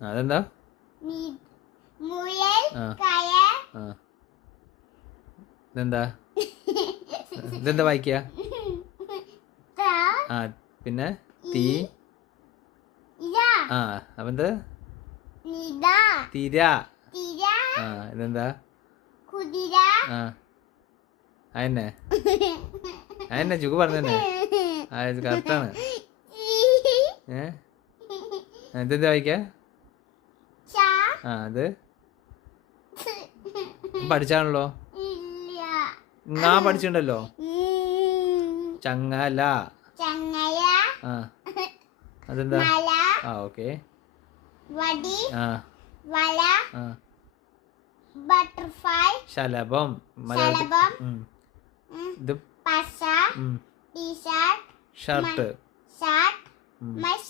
അതെന്താ? മുയൽ, ആ കയർ, ആ ഇതെന്താ? ഇതെന്താ വായിക്കുക? ആ പിന്നെ തീ. ആ അപ്പൊ എന്താ? തിര. ആ ഇതെന്താ? കുതിര, ആ അതന്നെ അതന്നെ ചുക്ക് പറഞ്ഞന്നെ. ആ ഇത് കറക്റ്റാണ്. ഇതെന്താ വായിക്ക? ആ അത് പഠിച്ചാണല്ലോ. ഞാൻ പഠിച്ചിട്ടുണ്ടല്ലോ. ചങ്ങല. ചങ്ങല, ആ അതെന്താ? മല, ആ ഓക്കെ. വടി, ആ വല, ആ ബട്ടർഫ്ലൈ, ശലഭം. ശലഭം, ഇത് പശ, ടീഷർട്ട്, ഷർട്ട്. ഷർട്ട്,